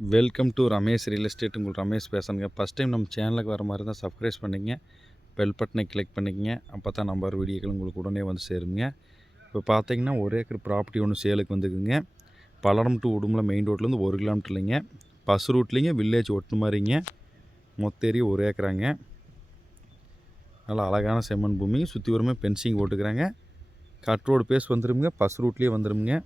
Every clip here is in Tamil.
Welcome to Ramesh real estate உங்கள் ரமேஷ் பேசணுங்க ஃபஸ்ட் டைம் நம்ம சேனலுக்கு வர மாதிரி தான் சப்ஸ்கிரைப் பண்ணிக்கங்க. பெல் பட்டனை கிளிக் பண்ணிக்கங்க. அப்போ தான் நம்ம வீடியோக்கள் உங்களுக்கு உடனே வந்து சேருங்க. இப்போ பார்த்தீங்கன்னா ஒரு ஏக்கர் ப்ராப்பர்ட்டி ஒன்று சேலுக்கு வந்துக்குங்க பல்லடம் டு உடுமலை மெயின் ரோட்லேருந்து ஒரு கிலோமீட்டர் இல்லைங்க. பஸ் ரூட்லேங்க வில்லேஜ் ஒட்டு மாதிரிங்க. மொத்த ஏரியா ஒரு ஏக்கராங்க நல்லா அழகான செம்மண் பூமி. சுற்றி வருமே பென்சிங் போட்டுக்கிறாங்க. கட் ரோடு பேஸ் வந்துருமுங்க. பஸ் ரூட்லேயே வந்துருமுங்க.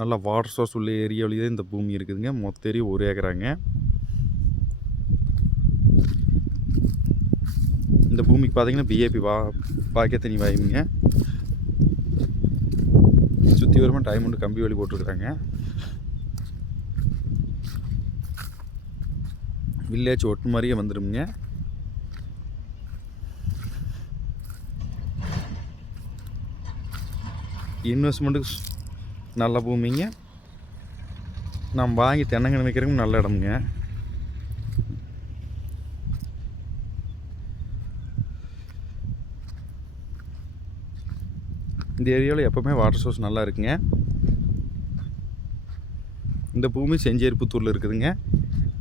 நல்லா வாட்டர் சோர்ஸ் உள்ள ஏரியாவிலேயே இந்த பூமி இருக்குதுங்க. மொத்த ஏரியா ஒரு ஏக்கராங்க. இந்த பூமிக்கு பார்த்தீங்கன்னா பிஏபி வா பாக்கிய தண்ணி வாயுங்க. சுற்றி வருமா டைமண்ட் கம்பி வழி போட்டிருக்குறாங்க. வில்லேஜ் ஒட்டு மாதிரியே வந்துடுங்க இன்வெஸ்ட்மெண்ட்டுக்கு நல்ல பூமிங்க. நம்ம வாங்கி தென்னங்கன்று வைக்கிறதுக்கும் நல்ல இடமுங்க. இந்த ஏரியாவில் எப்போவுமே வாட்டர் சோர்ஸ் நல்லா இருக்குங்க. இந்த பூமி செஞ்சேரிப்புத்தூரில் இருக்குதுங்க.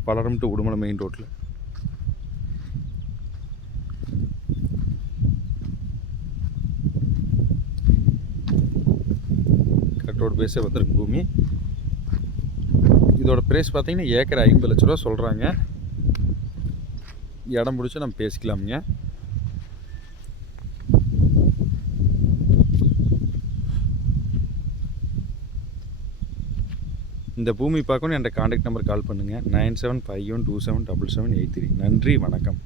வளரம்ட்டு உடுமலை மெயின் ரோட்டில் ரோடு பேஸே வந்திருக்கு பூமி. இதோட ப்ரைஸ் பார்த்தீங்கன்னா ஏக்கர் ஐம்பது லட்ச ரூபா சொல்கிறாங்க இடம் பிடிச்சி நம்ம பேசிக்கலாமுங்க. இந்த பூமி பார்க்கணும் என்ற காண்டாக்ட் நம்பர் கால் பண்ணுங்கள் nine seven five one two seven double seven eight three. நன்றி வணக்கம்.